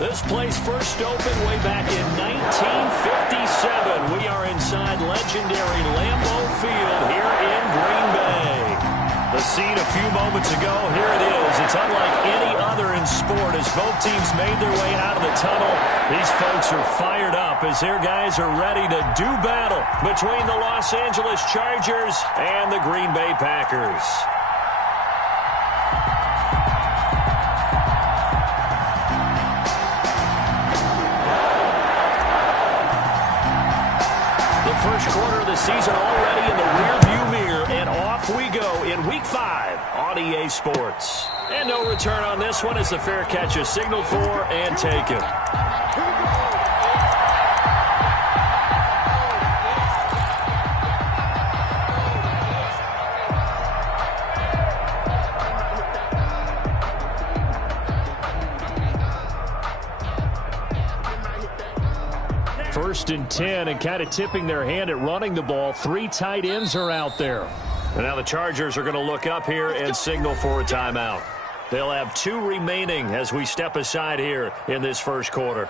This place first opened way back in 1957. We are inside legendary Lambeau Field here in Green Bay. The scene a few moments ago, here it is. It's unlike any other in sport as both teams made their way out of the tunnel. These folks are fired up as their guys are ready to do battle between the Los Angeles Chargers and the Green Bay Packers. First quarter of the season already in the rearview mirror, and off we go in Week 5 on EA Sports. And no return on this one as the fair catch is signaled for and taken. First and 10, and kind of tipping their hand at running the ball. 3 tight ends are out there. And now the Chargers are going to look up here and signal for a timeout. They'll have 2 remaining as we step aside here in this first quarter.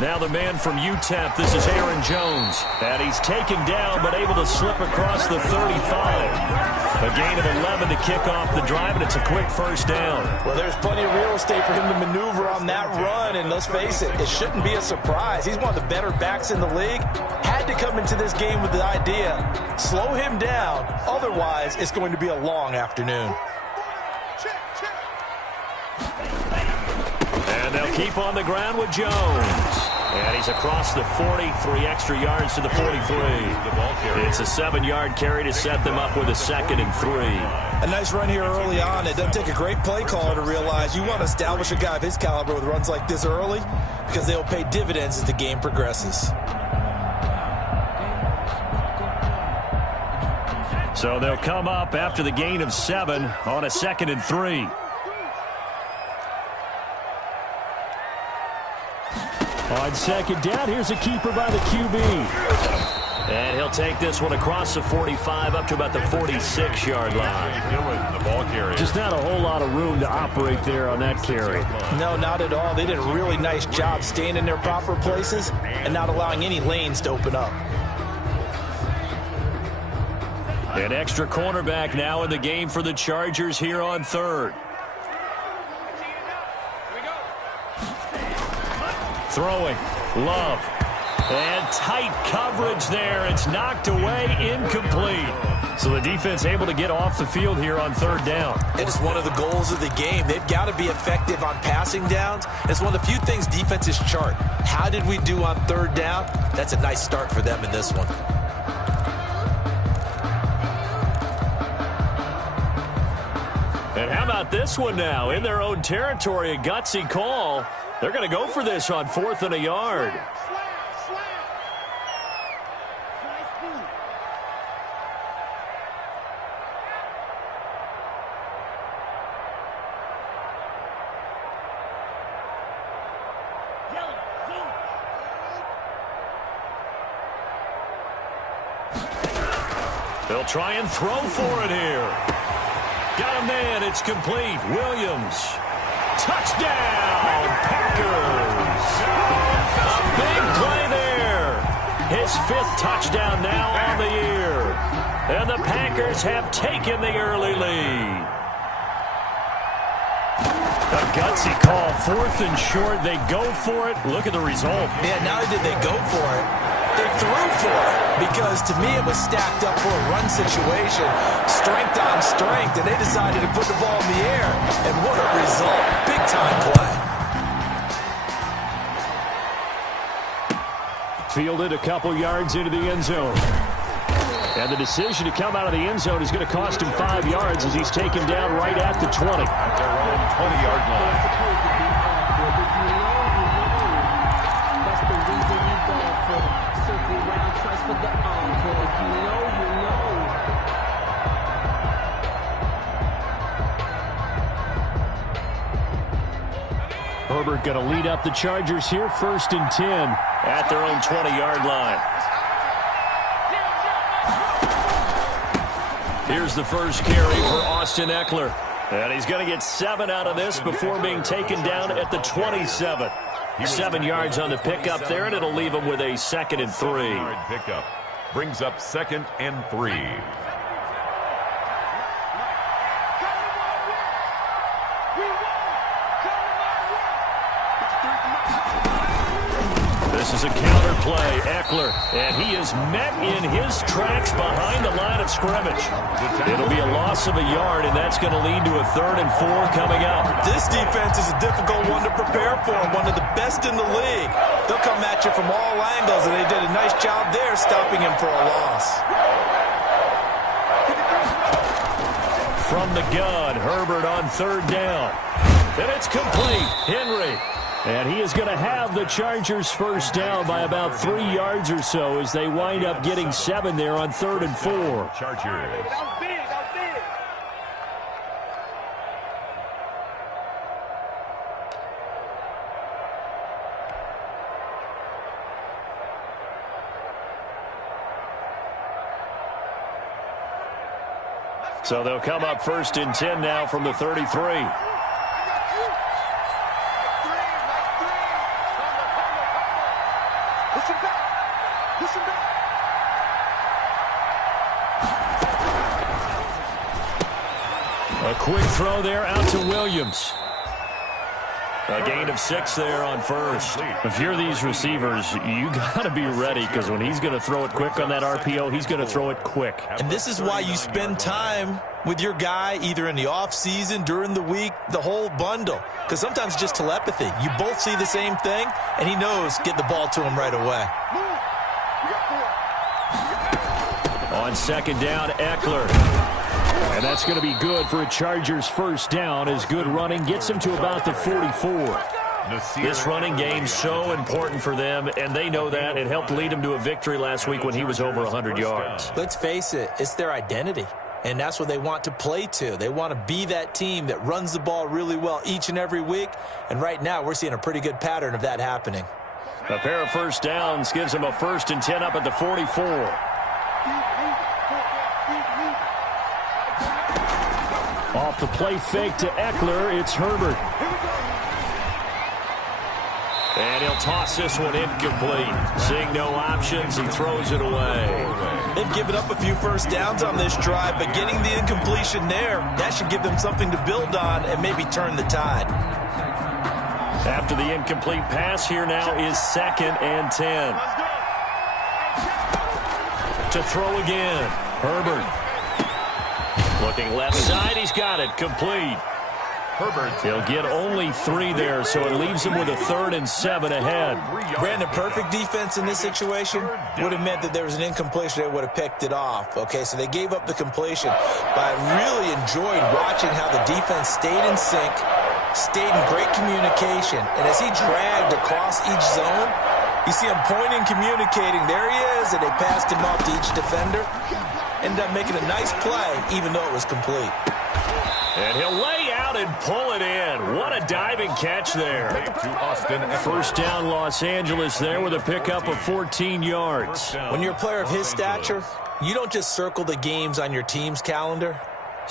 Now the man from UTEP, this is Aaron Jones. And he's taken down but able to slip across the 35. A gain of 11 to kick off the drive, and it's a quick first down. Well, there's plenty of real estate for him to maneuver on that run, and let's face it, it shouldn't be a surprise. He's one of the better backs in the league. Had to come into this game with the idea, slow him down, otherwise it's going to be a long afternoon. And they'll keep on the ground with Jones. And he's across the 40, 3 extra yards to the 43. It's a 7-yard carry to set them up with a 2nd and 3. A nice run here early on. It doesn't take a great play caller to realize you want to establish a guy of his caliber with runs like this early because they'll pay dividends as the game progresses. So they'll come up after the gain of 7 on a 2nd and 3. On second down, here's a keeper by the QB. And he'll take this one across the 45 up to about the 46-yard line. Just not a whole lot of room to operate there on that carry. No, not at all. They did a really nice job staying in their proper places and not allowing any lanes to open up. An extra cornerback now in the game for the Chargers here on 3rd. Throwing, Love, and tight coverage there. It's knocked away, incomplete. So the defense able to get off the field here on 3rd down. It is one of the goals of the game. They've got to be effective on passing downs. It's one of the few things defenses chart. How did we do on 3rd down? That's a nice start for them in this one. And how about this one now? In their own territory, a gutsy call. They're going to go for this on 4th and a yard. They'll try and throw for it here. Got a man. It's complete. Williams. Touchdown, Packers. A big play there. His 5th touchdown now on the year. And the Packers have taken the early lead. A gutsy call, 4th and short. They go for it. Look at the result. Yeah, not only did they go for it, they threw for it, because to me it was stacked up for a run situation, strength on strength, and they decided to put the ball in the air, and what a result. Big time play. Fielded a couple yards into the end zone. And the decision to come out of the end zone is going to cost him 5 yards as he's taken down right at the 20. At their own 20-yard line. Herbert going to lead up the Chargers here, 1st and 10 at their own 20-yard line. Here's the first carry for Austin Eckler. And he's going to get 7 out of this before being taken down at the 27. 7 yards on the pickup there, and it'll leave him with a 2nd and 3. Pickup brings up 2nd and 3. This is a counter play, Eckler, and he is met in his tracks behind the line of scrimmage. It'll be a loss of a yard, and that's going to lead to a 3rd and 4 coming up. This defense is a difficult one to prepare for, one of the best in the league. They'll come at you from all angles, and they did a nice job there stopping him for a loss. From the gun, Herbert on 3rd down. And it's complete. Henry. And he is going to have the Chargers first down by about 3 yards or so as they wind up getting 7 there on 3rd and 4. Chargers. So they'll come up 1st and 10 now from the 33. A quick throw there out to Williams. A gain of 6 there on 1st. If you're these receivers, you got to be ready because when he's going to throw it quick on that RPO, he's going to throw it quick. And this is why you spend time with your guy either in the offseason, during the week, the whole bundle. Because sometimes it's just telepathy. You both see the same thing, and he knows get the ball to him right away. On 2nd down, Eckler. And that's going to be good for a Chargers first down as good running gets him to about the 44. This running game so important for them, and they know that. It helped lead them to a victory last week when he was over 100 yards. Let's face it, it's their identity, and that's what they want to play to. They want to be that team that runs the ball really well each and every week, and right now we're seeing a pretty good pattern of that happening. A pair of first downs gives them a 1st and 10 up at the 44. Off the play fake to Eckler, it's Herbert. And he'll toss this one incomplete. Seeing no options, he throws it away. They've given up a few first downs on this drive, but getting the incompletion there, that should give them something to build on and maybe turn the tide. After the incomplete pass, here now is 2nd and 10. To throw again, Herbert. Looking left side, he's got it, complete. Herbert. He'll get only 3 there, so it leaves him with a 3rd and 7 ahead. Brandon, perfect defense in this situation would have meant that there was an incompletion. They would have picked it off. Okay, so they gave up the completion. But I really enjoyed watching how the defense stayed in sync, stayed in great communication. And as he dragged across each zone, you see him pointing, communicating. There he is, and they passed him off to each defender. Ended up making a nice play, even though it was complete. And he'll lay out and pull it in. What a diving catch there. First down, Los Angeles there with a pickup of 14 yards. When you're a player of his stature, you don't just circle the games on your team's calendar.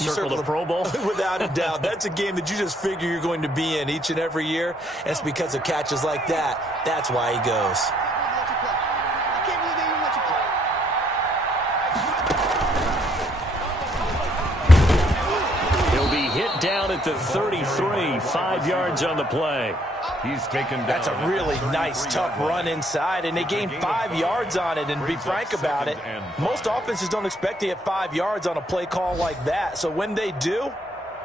You circle the Pro Bowl? Without a doubt. That's a game that you just figure you're going to be in each and every year. And it's because of catches like that. That's why he goes. Hit down at the 33, 5 yards on the play. He's taken down. That's a really nice, tough run inside, and they gained 5 yards on it. And to be frank about it, most offenses don't expect to get 5 yards on a play call like that. So when they do,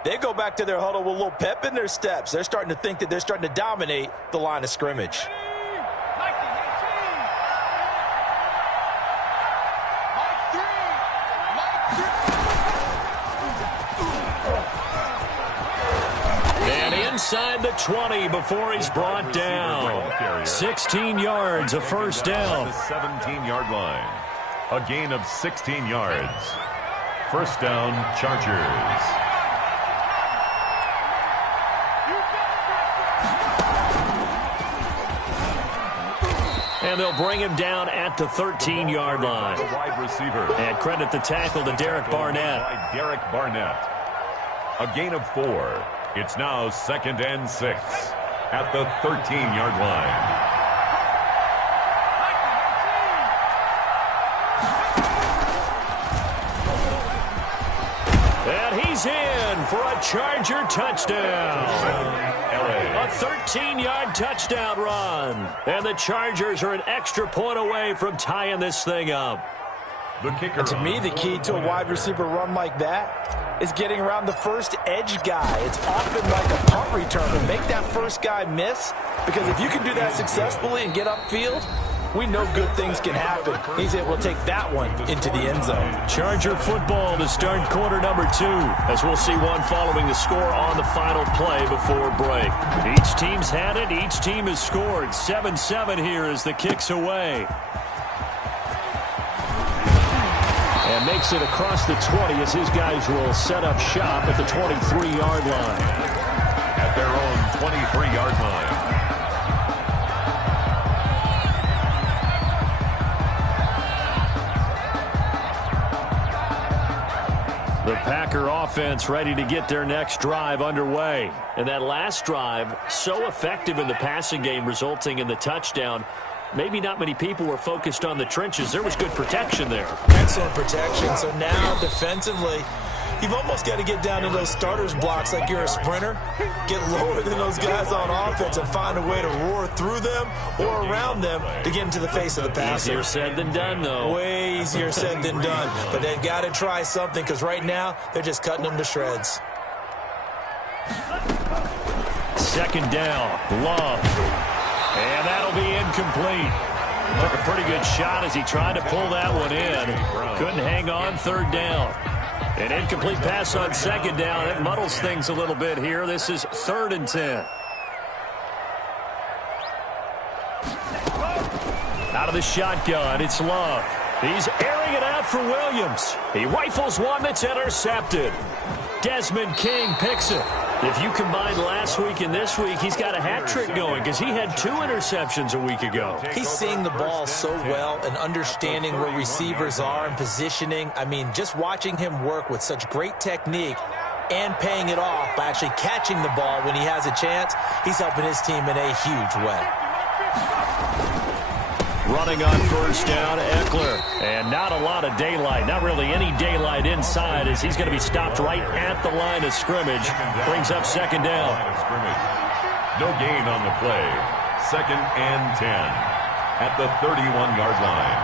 they go back to their huddle with a little pep in their steps. They're starting to think that they're starting to dominate the line of scrimmage. Inside the 20 before he's brought down. 16 yards, a first down. The 17-yard line. A gain of 16 yards. First down, Chargers. And they'll bring him down at the 13-yard line. The wide receiver. And credit the tackle to Derek Barnett. Derek Barnett. A gain of 4. It's now 2nd and 6 at the 13-yard line. And he's in for a Charger touchdown. A 13-yard touchdown run. And the Chargers are an extra point away from tying this thing up. The kicker. And to me, the key to a wide receiver run like that is getting around the first edge guy. It's often like a punt return and make that first guy miss. Because if you can do that successfully and get upfield, we know good things can happen. He's able to take that one into the end zone. Charger football to start quarter number 2, as we'll see one following the score on the final play before break. Each team's had it. Each team has scored. 7-7 here as the kick's away. And makes it across the 20 as his guys will set up shop at the 23-yard line. At their own 23-yard line. The Packer offense ready to get their next drive underway. And that last drive, so effective in the passing game, resulting in the touchdown. Maybe not many people were focused on the trenches. There was good protection there. Excellent protection. So now, defensively, you've almost got to get down to those starters blocks like you're a sprinter. Get lower than those guys on offense and find a way to roar through them or around them to get into the face of the passer. Easier said than done, though. Way easier said than done. But they've got to try something because right now they're just cutting them to shreds. 2nd down. Love. And that'll be incomplete. Took a pretty good shot as he tried to pull that one in. Couldn't hang on. 3rd down. An incomplete pass on 2nd down. It muddles things a little bit here. This is 3rd and 10. Out of the shotgun, it's Love. He's airing it out for Williams. He rifles one that's intercepted. Desmond King picks it. If you combine last week and this week, he's got a hat trick going because he had 2 interceptions a week ago. He's seeing the ball so well and understanding where receivers are and positioning. I mean, just watching him work with such great technique and paying it off by actually catching the ball when he has a chance, he's helping his team in a huge way. Running on 1st down, Eckler. And not a lot of daylight. Not really any daylight inside as he's going to be stopped right at the line of scrimmage. Brings up 2nd down. No gain on the play. 2nd and 10 at the 31-yard line.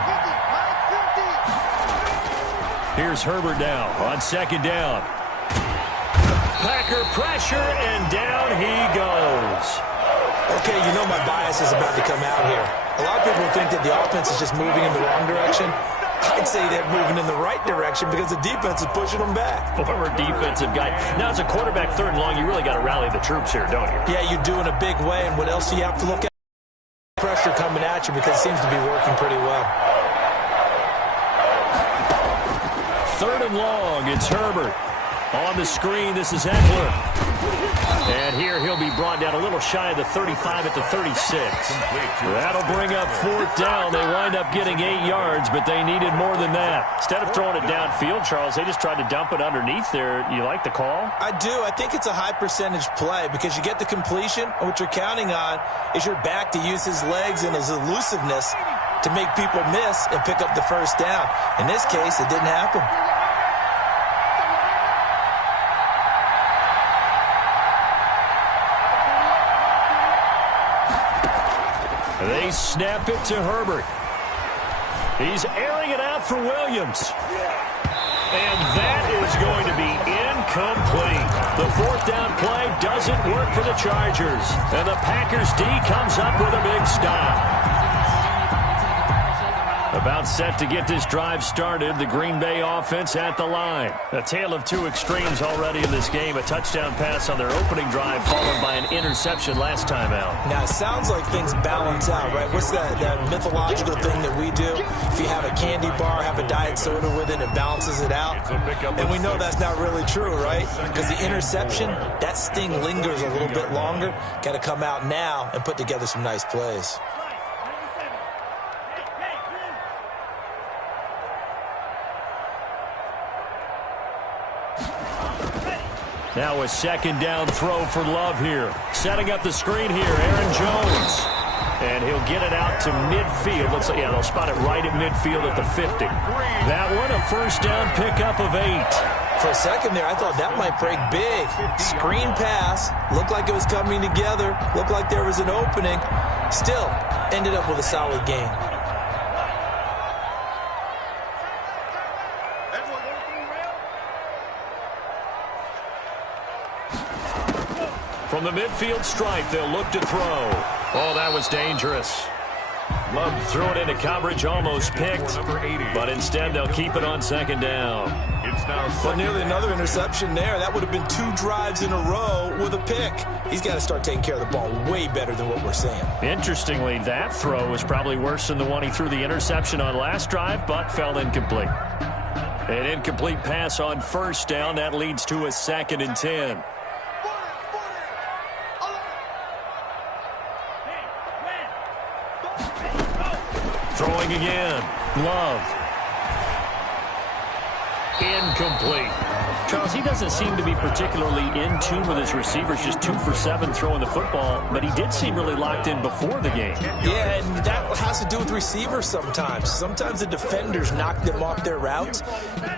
Here's Herbert now on 2nd down. Packer pressure, and down he goes. Okay, you know my bias is about to come out here. A lot of people think that the offense is just moving in the wrong direction. I'd say they're moving in the right direction because the defense is pushing them back. Former defensive guy. Now, as a quarterback 3rd and long, you really got to rally the troops here, don't you? Yeah, you do in a big way. And what else do you have to look at? Pressure coming at you because it seems to be working pretty well. 3rd and long, it's Herbert. On the screen, this is Eckler. And here he'll be brought down a little shy of the 35 at the 36. That'll bring up 4th down. They wind up getting 8 yards, but they needed more than that. Instead of throwing it downfield, Charles, they just tried to dump it underneath there. You like the call? I do. I think it's a high percentage play because you get the completion, and what you're counting on is your back to use his legs and his elusiveness to make people miss and pick up the 1st down. In this case, it didn't happen. They snap it to Herbert. He's airing it out for Williams. And that is going to be incomplete. The 4th down play doesn't work for the Chargers. And the Packers D comes up with a big stop. About set to get this drive started, the Green Bay offense at the line. A tale of 2 extremes already in this game. A touchdown pass on their opening drive, followed by an interception last time out. Now, it sounds like things balance out, right? What's that mythological thing that we do? If you have a candy bar, have a diet soda with it, it balances it out. And we know that's not really true, right? Because the interception, that sting lingers a little bit longer. Got to come out now and put together some nice plays. Now a second down throw for Love here. Setting up the screen here, Aaron Jones. And he'll get it out to midfield. Yeah, they'll spot it right at midfield at the 50. That one, a first down pickup of 8. For a second there, I thought that might break big. Screen pass. Looked like it was coming together. Looked like there was an opening. Still, ended up with a solid gain. From the midfield stripe, they'll look to throw. Oh, that was dangerous. Love threw it into coverage, almost picked. But instead, they'll keep it on second down. But nearly another interception there. That would have been 2 drives in a row with a pick. He's got to start taking care of the ball way better than what we're seeing. Interestingly, that throw was probably worse than the one he threw the interception on last drive, but fell incomplete. An incomplete pass on first down. That leads to a 2nd and 10. Throwing again. Love. Incomplete. Charles, he doesn't seem to be particularly in tune with his receivers, just 2 for 7 throwing the football, but he did seem really locked in before the game. Yeah, and that has to do with receivers sometimes. Sometimes the defenders knock them off their routes,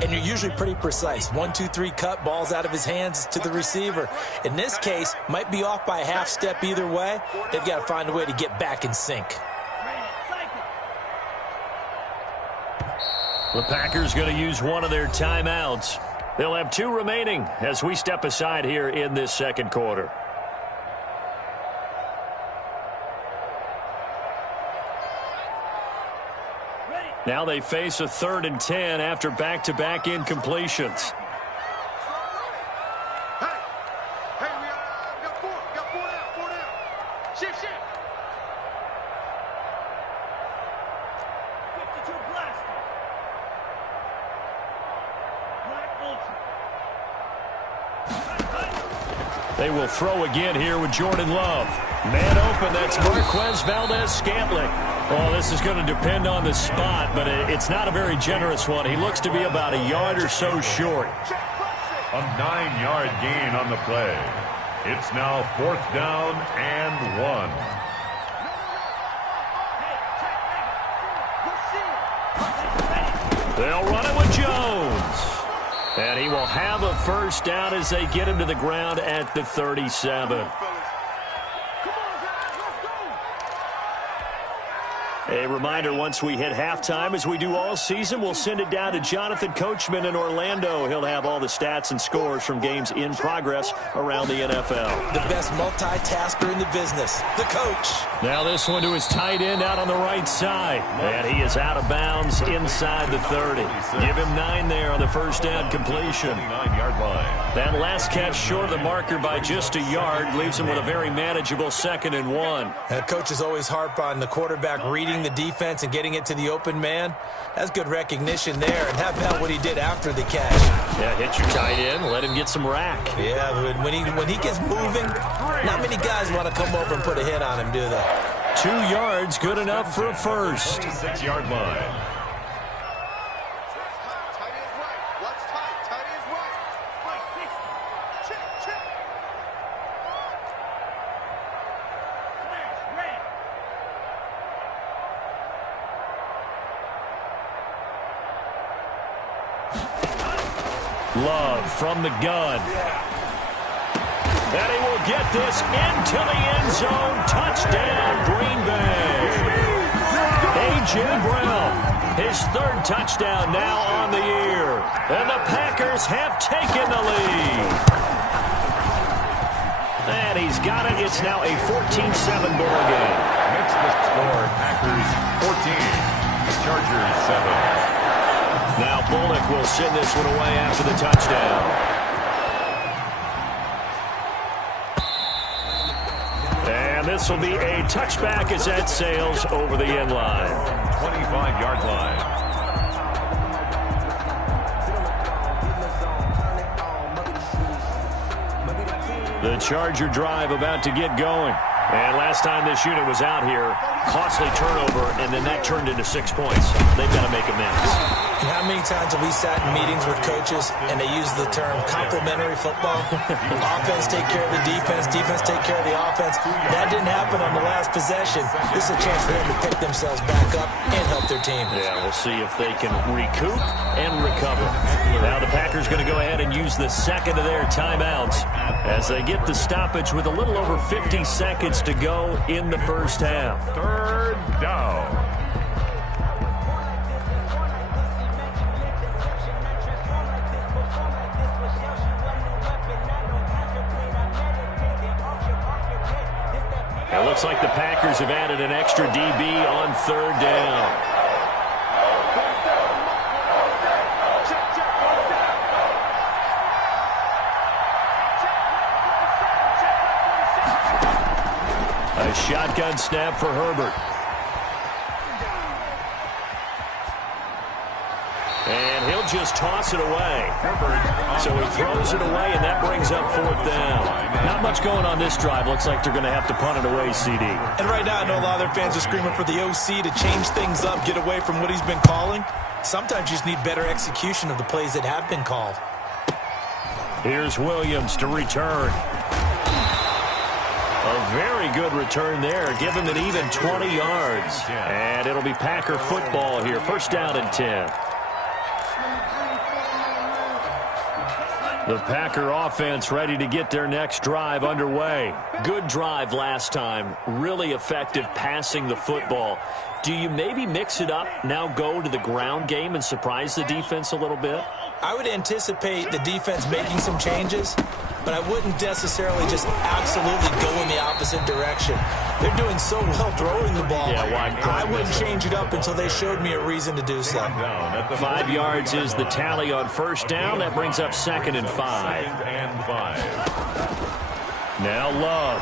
and you're usually pretty precise. 1, 2, 3 cut, balls out of his hands to the receiver. In this case, might be off by a half step either way. They've got to find a way to get back in sync. The Packers going to use one of their timeouts. They'll have 2 remaining as we step aside here in this second quarter. Now they face a 3rd and 10 after back-to-back incompletions. They will throw again here with Jordan Love. Man open, that's Marquez Valdez-Scantling. Oh, this is going to depend on the spot, but it's not a very generous one. He looks to be about a yard or so short. A 9-yard gain on the play. It's now 4th down and 1. They'll run it with Jones. And he will have a first down as they get him to the ground at the 37. A reminder, once we hit halftime, as we do all season, we'll send it down to Jonathan Coachman in Orlando. He'll have all the stats and scores from games in progress around the NFL. The best multitasker in the business, the coach. Now this one to his tight end out on the right side. And he is out of bounds inside the 30. Give him 9 there on the first down completion. 9-yard line. That last catch short of the marker by just a yard leaves him with a very manageable 2nd and 1. And coaches always harp on the quarterback reading the defense and getting it to the open man. That's good recognition there. And how about what he did after the catch? Yeah, hit your tight end, let him get some rack. Yeah, but when he gets moving, not many guys want to come over and put a hit on him, do they? 2 yards, good enough for a first. 6-yard line. Love from the gun. And he will get this into the end zone. Touchdown, Green Bay. A.J. Brown, his 3rd touchdown now on the year. And the Packers have taken the lead. And he's got it. It's now a 14-7 ball game. Makes the score Packers 14, Chargers 7. Now Bullock will send this one away after the touchdown. And this will be a touchback as that sails over the end line. 25-yard line. The Charger drive about to get going. And last time this unit was out here, costly turnover, and then that turned into 6 points. They've got to make amends. And how many times have we sat in meetings with coaches and they use the term complementary football? Offense take care of the defense, defense take care of the offense. That didn't happen on the last possession. This is a chance for them to pick themselves back up and help their team. Yeah, we'll see if they can recoup and recover. Now the Packers going to go ahead and use the second of their timeouts as they get the stoppage with a little over 50 seconds to go in the first half. Third down. It looks like the Packers have added an extra DB on third down. A shotgun snap for Herbert. And he'll just toss it away. So he throws it away, and that brings up fourth down. Not much going on this drive. Looks like they're going to have to punt it away, CD. And right now, I know a lot of their fans are screaming for the OC to change things up, get away from what he's been calling. Sometimes you just need better execution of the plays that have been called. Here's Williams to return. A very good return there. Give him an even 20 yards. And it'll be Packer football here. First down and 10. The Packer offense ready to get their next drive underway. Good drive last time. Really effective passing the football. Do you maybe mix it up, now go to the ground game and surprise the defense a little bit? I would anticipate the defense making some changes, but I wouldn't necessarily just absolutely go in the opposite direction. They're doing so well throwing the ball. Yeah, I wouldn't change it up until they showed me a reason to do so. 5 yards is the tally on first down. That brings up 2nd and 5. Now Love.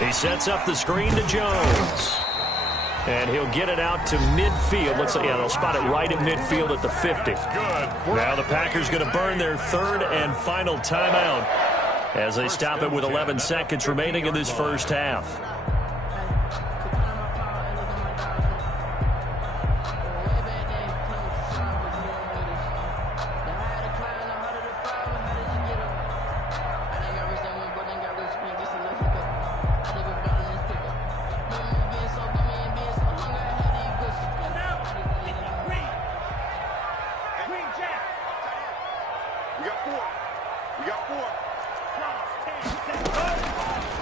He sets up the screen to Jones. And he'll get it out to midfield. Let's say, yeah, they'll spot it right in midfield at the 50. Now the Packers going to burn their third and final timeout as they stop it with 11 seconds remaining in this first half.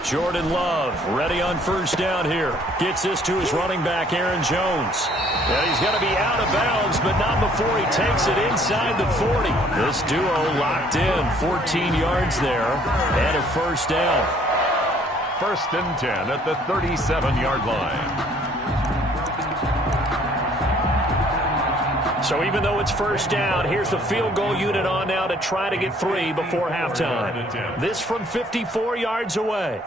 Jordan Love ready on first down here. Gets this to his running back, Aaron Jones. And he's going to be out of bounds, but not before he takes it inside the 40. This duo locked in, 14 yards there, and a first down. First and 10 at the 37-yard line. So even though it's first down, here's the field goal unit on now to try to get 3 before halftime. This from 54 yards away.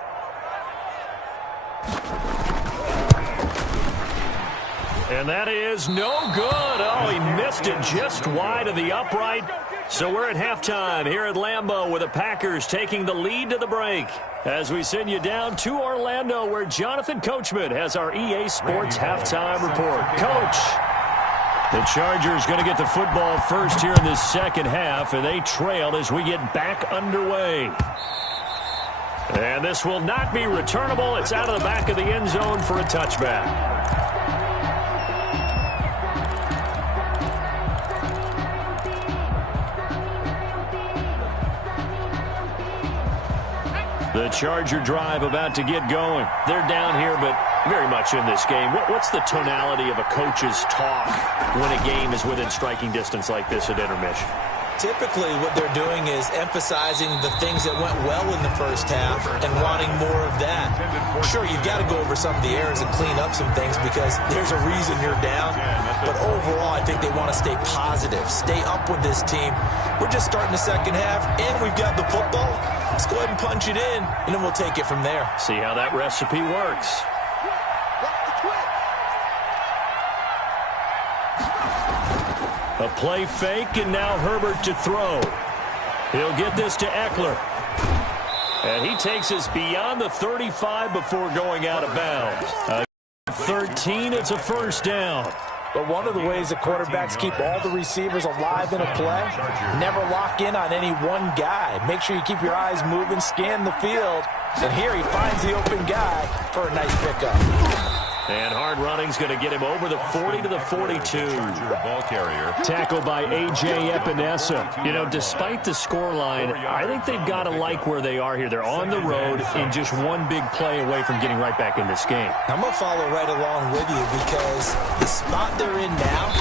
And that is no good. Oh, he missed it just wide of the upright. So we're at halftime here at Lambeau with the Packers taking the lead to the break. As we send you down to Orlando where Jonathan Coachman has our EA Sports halftime report. Coach. The Chargers going to get the football first here in this second half, and they trail as we get back underway. And this will not be returnable. It's out of the back of the end zone for a touchback. The Charger drive about to get going. They're down here, but very much in this game. What's the tonality of a coach's talk when a game is within striking distance like this at intermission? Typically, what they're doing is emphasizing the things that went well in the first half and wanting more of that. Sure, you've got to go over some of the errors and clean up some things because there's a reason you're down. But overall, I think they want to stay positive, stay up with this team. We're just starting the second half, and we've got the football. Let's go ahead and punch it in, and then we'll take it from there. See how that recipe works. A play fake, and now Herbert to throw. He'll get this to Eckler. And he takes us beyond the 35 before going out of bounds. 13, it's a first down. But one of the ways that quarterbacks keep all the receivers alive in a play, never lock in on any one guy. Make sure you keep your eyes moving, scan the field. And here he finds the open guy for a nice pickup. And hard running's going to get him over the 40 to the 42. Tackled by A.J. Epinesa. You know, despite the scoreline, I think they've got to like where they are here. They're on the road and just one big play away from getting right back in this game. I'm going to follow right along with you because the spot they're in now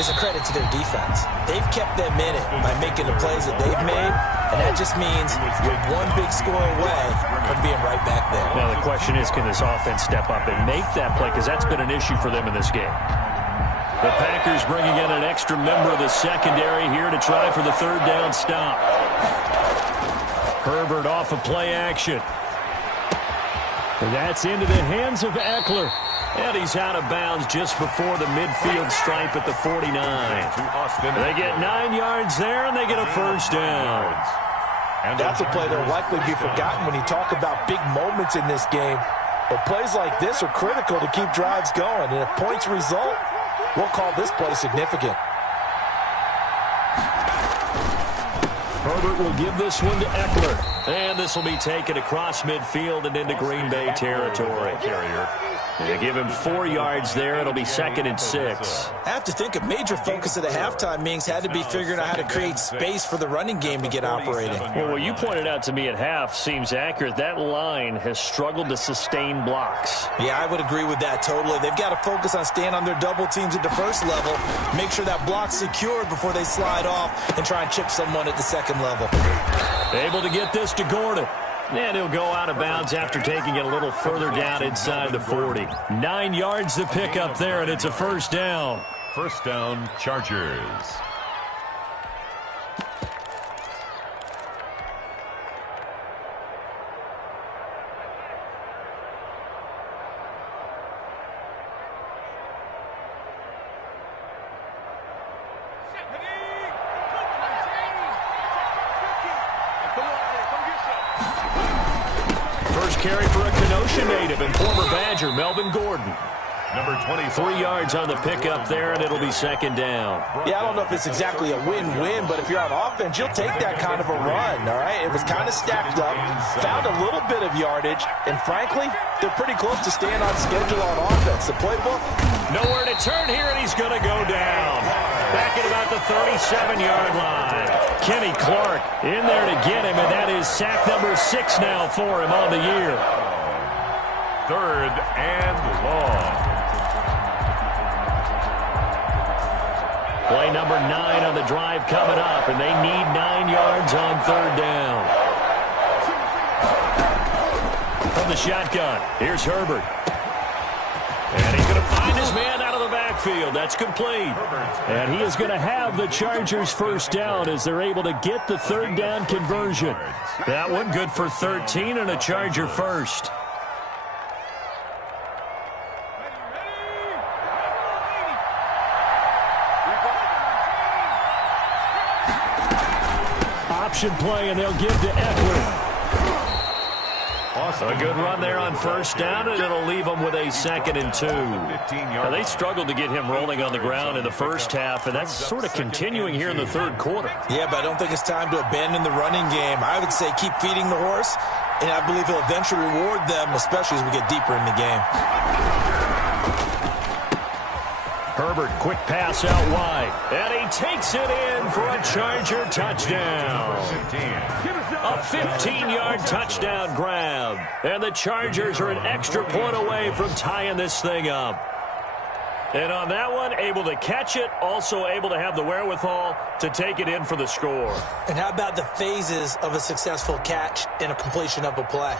is a credit to their defense. They've kept them in it by making the plays that they've made, and that just means you're one big score away from being right back there. Now the question is, can this offense step up and make that play? Because that's been an issue for them in this game. The Packers bringing in an extra member of the secondary here to try for the third down stop. Herbert off of play action. And that's into the hands of Eckler. And he's out of bounds just before the midfield stripe at the 49. They get 9 yards there, and they get a first down. And that's a play that will likely be forgotten when you talk about big moments in this game. But plays like this are critical to keep drives going. And if points result, we'll call this play significant. Herbert will give this one to Eckler. And this will be taken across midfield and into Green Bay territory. They give him 4 yards there. It'll be 2nd and 6. I have to think a major focus of the halftime meetings had to be figuring out how to create space for the running game to get operating. Well, what you pointed out to me at half seems accurate. That line has struggled to sustain blocks. Yeah, I would agree with that totally. They've got to focus on staying on their double teams at the first level, make sure that block's secured before they slide off and try and chip someone at the second level. Able to get this to Gordon. And he'll go out of bounds after taking it a little further down inside the 40. 9 yards to pick up there, and it's a first down. First down, Chargers. Carry for a Kenosha native and former Badger, Melvin Gordon. Number 23 yards on the pickup there, and it'll be 2nd down. Yeah, I don't know if it's exactly a win-win, but if you're on offense, you'll take that kind of a run, all right? It was kind of stacked up, found a little bit of yardage, and frankly, they're pretty close to staying on schedule on offense. The playbook? Nowhere to turn here, and he's going to go down. Back at about the 37-yard line. Kenny Clark in there to get him, and that is sack number 6 now for him on the year. 3rd and long. Play number 9 on the drive coming up, and they need 9 yards on 3rd down. From the shotgun, here's Herbert. And he's going to find his man out of the backfield. That's complete. And he is going to have the Chargers first down as they're able to get the 3rd down conversion. That one good for 13 and a Charger first. Option play, and they'll give to Eckler. A good run there on first down, and it'll leave them with a 2nd and 2. Now, they struggled to get him rolling on the ground in the first half, and that's sort of continuing here in the 3rd quarter. Yeah, but I don't think it's time to abandon the running game. I would say keep feeding the horse, and I believe he'll eventually reward them, especially as we get deeper in the game. Herbert, quick pass out wide, and he takes it in for a Charger touchdown. A 15-yard touchdown grab, and the Chargers are an extra point away from tying this thing up. And on that one, able to catch it, also able to have the wherewithal to take it in for the score. And how about the phases of a successful catch and a completion of a play?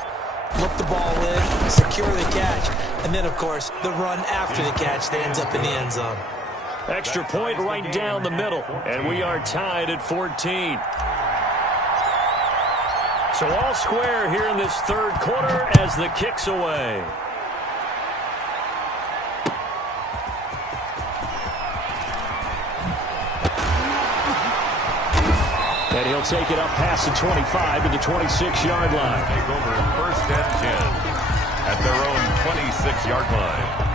Look the ball in, secure the catch, and then, of course, the run after the catch that ends up in the end zone. Extra point right down the middle, and we are tied at 14. So all square here in this 3rd quarter as the kick's away. And he'll they'll take it up past the 25 to the 26-yard line. Take over 1st and 10 at their own 26-yard line.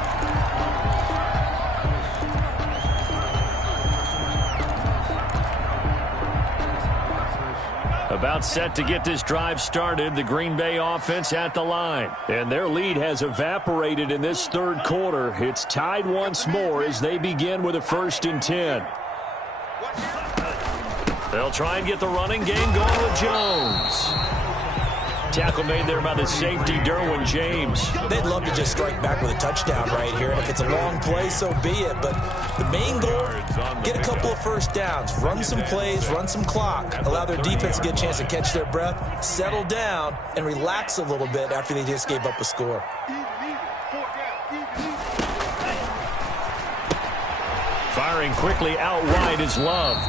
About set to get this drive started, the Green Bay offense at the line. And their lead has evaporated in this third quarter. It's tied once more as they begin with a 1st and 10. They'll try and get the running game going with Jones. Tackle made there by the safety, Derwin James. They'd love to just strike back with a touchdown right here, and if it's a long play, so be it. But the main goal, get a couple of first downs, run some plays, run some clock, allow their defense to get a chance to catch their breath, settle down, and relax a little bit after they just gave up a score. Firing quickly out wide is Love.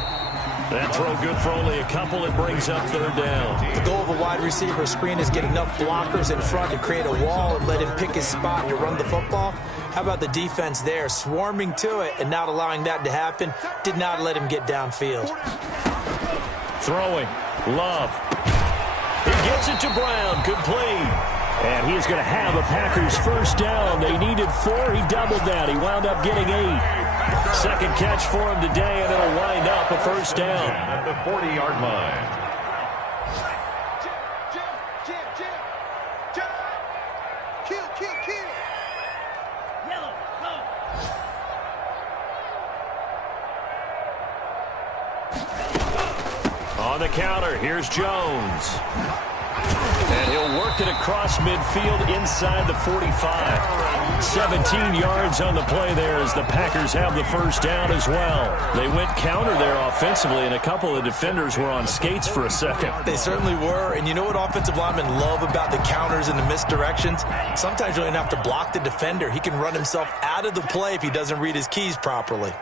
That throw good for only a couple. It brings up 3rd down. The goal of a wide receiver screen is get enough blockers in front to create a wall and let him pick his spot to run the football. How about the defense there, swarming to it and not allowing that to happen? Did not let him get downfield. Throwing. Love. He gets it to Brown. Complete. And he is going to have a Packers 1st down. They needed 4. He doubled that. He wound up getting 8. 2nd catch for him today, and it'll wind up a 1st down. At the 40-yard line. On the counter, here's Jones. And he'll work it across midfield inside the 45. 17 yards on the play there as the Packers have the 1st down as well. They went counter there offensively, and a couple of defenders were on skates for a second. They certainly were, and you know what offensive linemen love about the counters and the misdirections? Sometimes you don't even have to block the defender. He can run himself out of the play if he doesn't read his keys properly.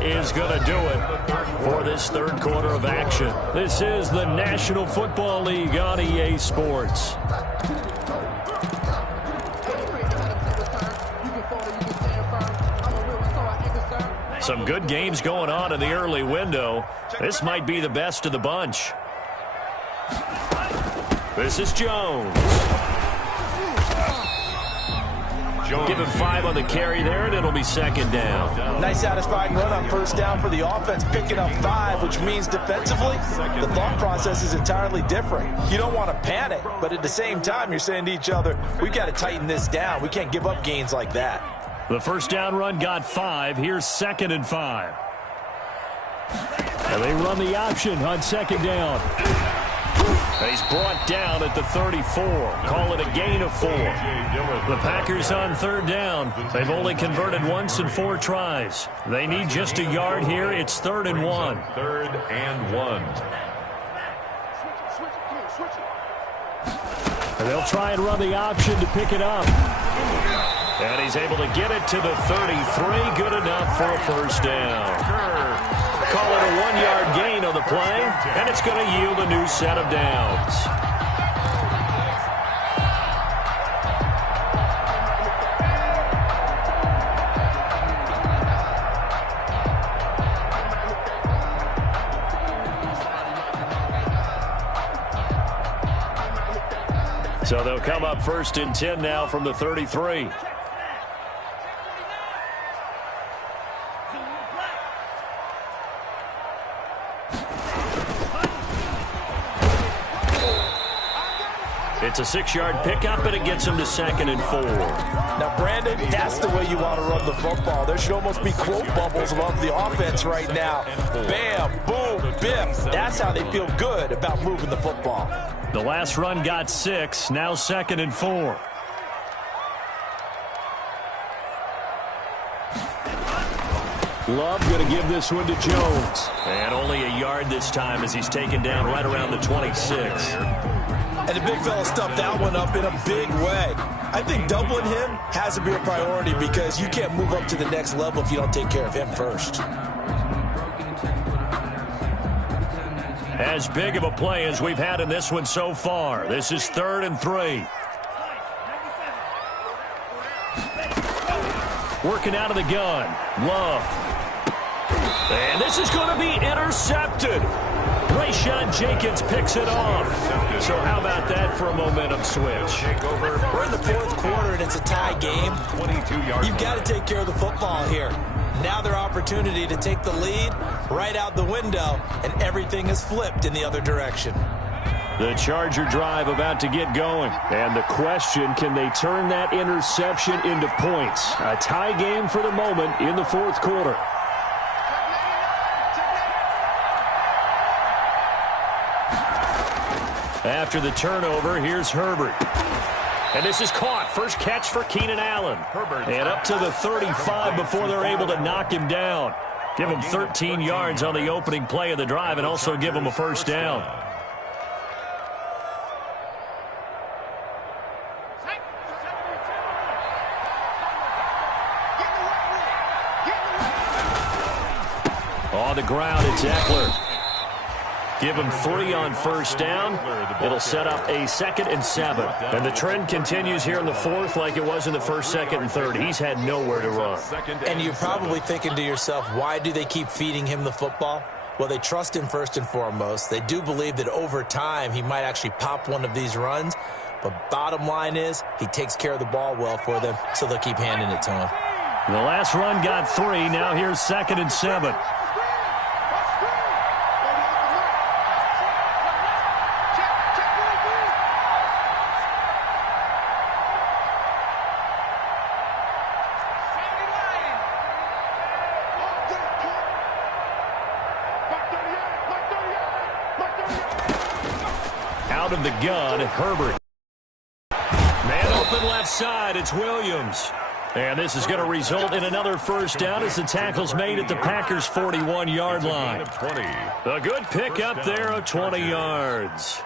Is going to do it for this third quarter of action. This is the National Football League on EA Sports. Some good games going on in the early window. This might be the best of the bunch. This is Jones. Give him 5 on the carry there, and it'll be 2nd down. Nice satisfying run on 1st down for the offense, picking up 5, which means defensively, the thought process is entirely different. You don't want to panic, but at the same time, you're saying to each other, we've got to tighten this down. We can't give up gains like that. The 1st down run got 5. Here's 2nd and 5. And they run the option on 2nd down. He's brought down at the 34. Call it a gain of 4. The Packers on 3rd down. They've only converted once in 4 tries. They need just a yard here. It's 3rd and 1. 3rd and 1. And they'll try and run the option to pick it up. And he's able to get it to the 33. Good enough for a 1st down. Call it a 1-yard gain on the play, and it's going to yield a new set of downs. So they'll come up 1st and 10 now from the 33. It's a 6-yard pickup, and it gets him to 2nd and 4. Now, Brandon, that's the way you want to run the football. There should almost be quote bubbles above the offense right now. Bam, boom, biff. That's how they feel good about moving the football. The last run got 6, now 2nd and 4. Love going to give this one to Jones. And only a yard this time as he's taken down right around the 26. And the big fella stuffed that one up in a big way. I think doubling him has to be a priority because you can't move up to the next level if you don't take care of him first. As big of a play as we've had in this one so far. This is 3rd and 3. Working out of the gun. Love. And this is going to be intercepted. Rayshawn Jenkins picks it off. So how about that for a momentum switch? We're in the fourth quarter, and it's a tie game. You've got to take care of the football here. Now their opportunity to take the lead right out the window, and everything is flipped in the other direction. The Charger drive about to get going. And the question, can they turn that interception into points? A tie game for the moment in the fourth quarter. After the turnover, here's Herbert. And this is caught. First catch for Keenan Allen. And up to the 35 before they're able to knock him down. Give him 13 yards on the opening play of the drive and also give him a first down. On the ground, it's Eckler. Give him 3 on first down. It'll set up a 2nd and 7. And the trend continues here in the fourth like it was in the first, second, and third. He's had nowhere to run. And you're probably thinking to yourself, why do they keep feeding him the football? Well, they trust him first and foremost. They do believe that over time he might actually pop one of these runs. But bottom line is he takes care of the ball well for them, so they'll keep handing it to him. The last run got 3. Now here's 2nd and 7. Out of the gun, Herbert. Man open left side, it's Williams. And this is going to result in another first down as the tackle's made at the Packers' 41-yard line. A good pick up there of 20 yards.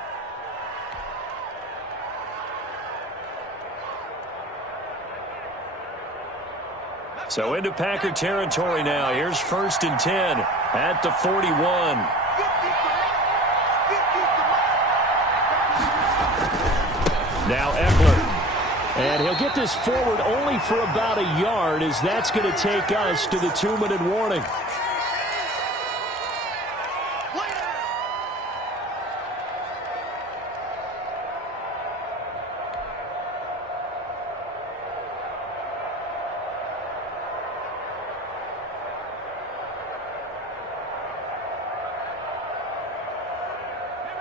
So into Packer territory now. Here's 1st and 10 at the 41. Now Eckler. And he'll get this forward only for about a yard, as that's going to take us to the 2-minute warning.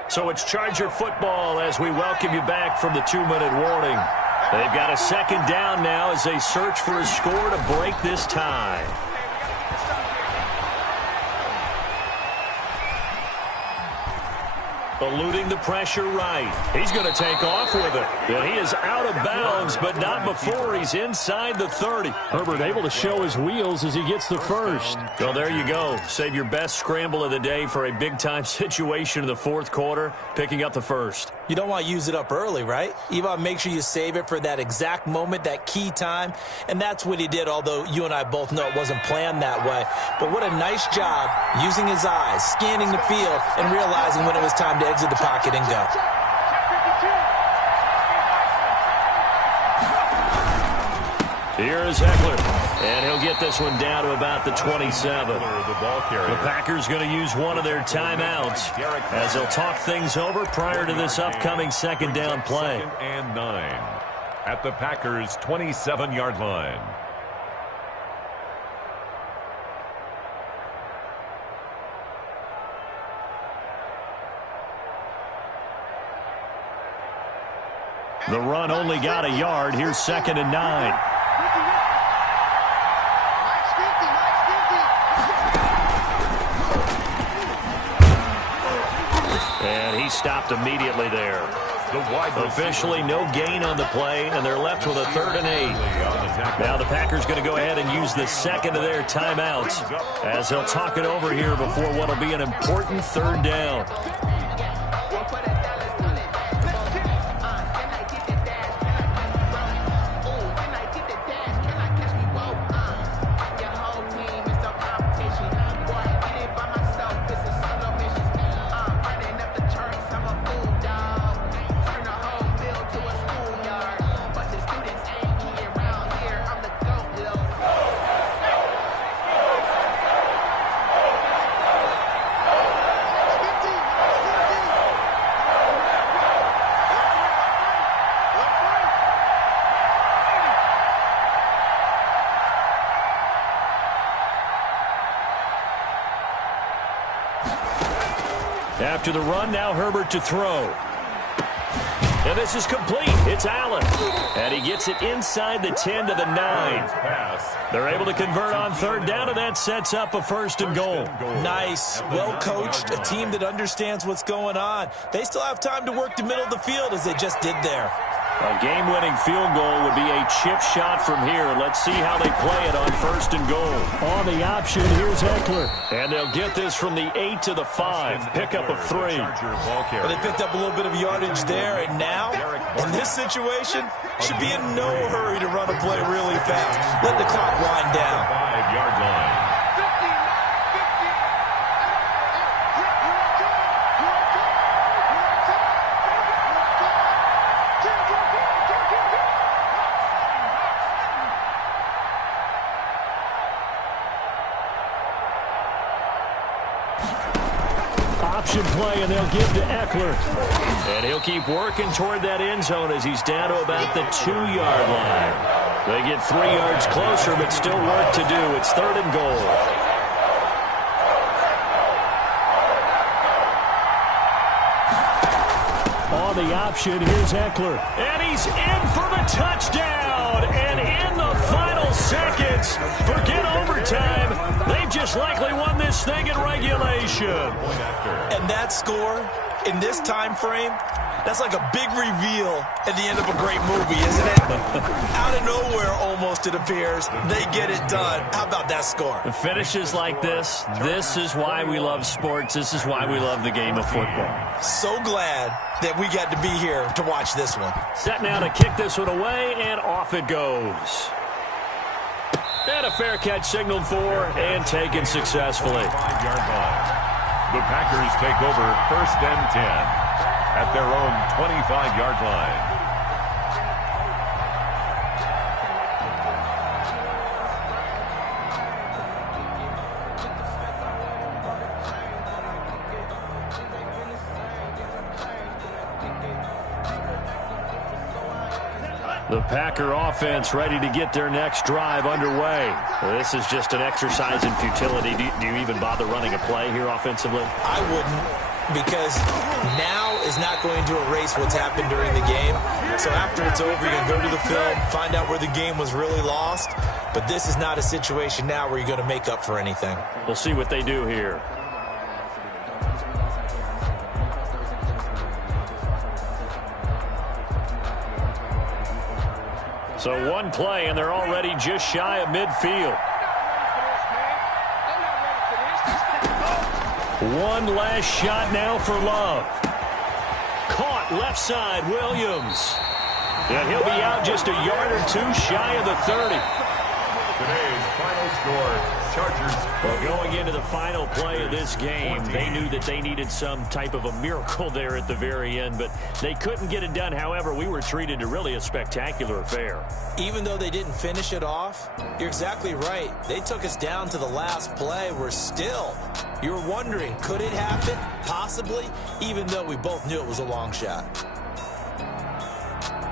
So it's Charger football as we welcome you back from the 2-minute warning. They've got a 2nd down now as they search for a score to break this tie. Eluding the pressure right. He's going to take off with it. And he is out of bounds, but not before he's inside the 30. Herbert able to show his wheels as he gets the first. Well, there you go. Save your best scramble of the day for a big-time situation in the fourth quarter, picking up the first. You don't want to use it up early, right? You want to make sure you save it for that exact moment, that key time. And that's what he did, although you and I both know it wasn't planned that way. But what a nice job using his eyes, scanning the field, and realizing when it was time to exit the pocket and go. Here is Eckler, and he'll get this one down to about the 27. The Packers going to use one of their timeouts as they'll talk things over prior to this upcoming 2nd down play. 2nd and 9 at the Packers' 27-yard line. The run only got a yard. Here's 2nd and 9. And he stopped immediately there. Officially no gain on the play, and they're left with a 3rd and 8. Now the Packers going to go ahead and use the 2nd of their timeouts as they'll talk it over here before what will be an important 3rd down. After the run, now Herbert to throw. And this is complete. It's Allen. And he gets it inside the 10 to the 9. They're able to convert on third down, and that sets up a first and goal. Nice. Well coached. A team that understands what's going on. They still have time to work the middle of the field as they just did there. A game-winning field goal would be a chip shot from here. Let's see how they play it on first and goal. On the option, here's Eckler. And they'll get this from the 8 to the 5. Pickup of 3. Well, they picked up a little bit of yardage there, and now, in this situation, should be in no hurry to run a play really fast. Let the clock wind down. 5-yard line. Option play, and they'll give to Eckler. And he'll keep working toward that end zone as he's down to about the 2-yard line. They get 3 yards closer, but still work to do. It's third and goal. On the option, here's Eckler. And he's in for the touchdown. And in the final seconds, forget overtime. They've just likely won this thing in regulation. And that score, in this time frame, that's like a big reveal at the end of a great movie, isn't it? Out of nowhere, almost, it appears, they get it done. How about that score? The finishes like this is why we love sports. This is why we love the game of football. So glad that we got to be here to watch this one. Set now to kick this one away, and off it goes. And a fair catch signaled for and taken successfully. 5-yard line. The Packers take over first and 10 at their own 25-yard line. The Packer offense ready to get their next drive underway. This is just an exercise in futility. Do you even bother running a play here offensively? I wouldn't, because now is not going to erase what's happened during the game. So after it's over, you're going to go to the film, find out where the game was really lost. But this is not a situation now where you're going to make up for anything. We'll see what they do here. So one play, and they're already just shy of midfield. One last shot now for Love. Caught left side, Williams. And he'll be out just a yard or two shy of the 30. Today's final score, Chargers. Well, going into the final play of this game, they knew that they needed some type of a miracle there at the very end, but they couldn't get it done. However, we were treated to really a spectacular affair. Even though they didn't finish it off, you're exactly right. They took us down to the last play. We're still, you were wondering, could it happen? Possibly, even though we both knew it was a long shot.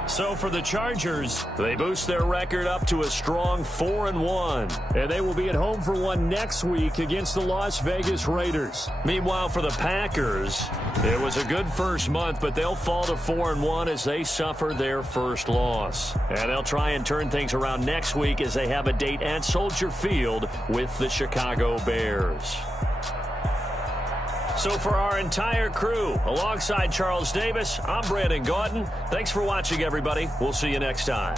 So for the Chargers, they boost their record up to a strong 4-1. And they will be at home for one next week against the Las Vegas Raiders. Meanwhile, for the Packers, it was a good first month, but they'll fall to 4-1 as they suffer their first loss. And they'll try and turn things around next week as they have a date at Soldier Field with the Chicago Bears. So for our entire crew, alongside Charles Davis, I'm Brandon Gaudin. Thanks for watching, everybody. We'll see you next time.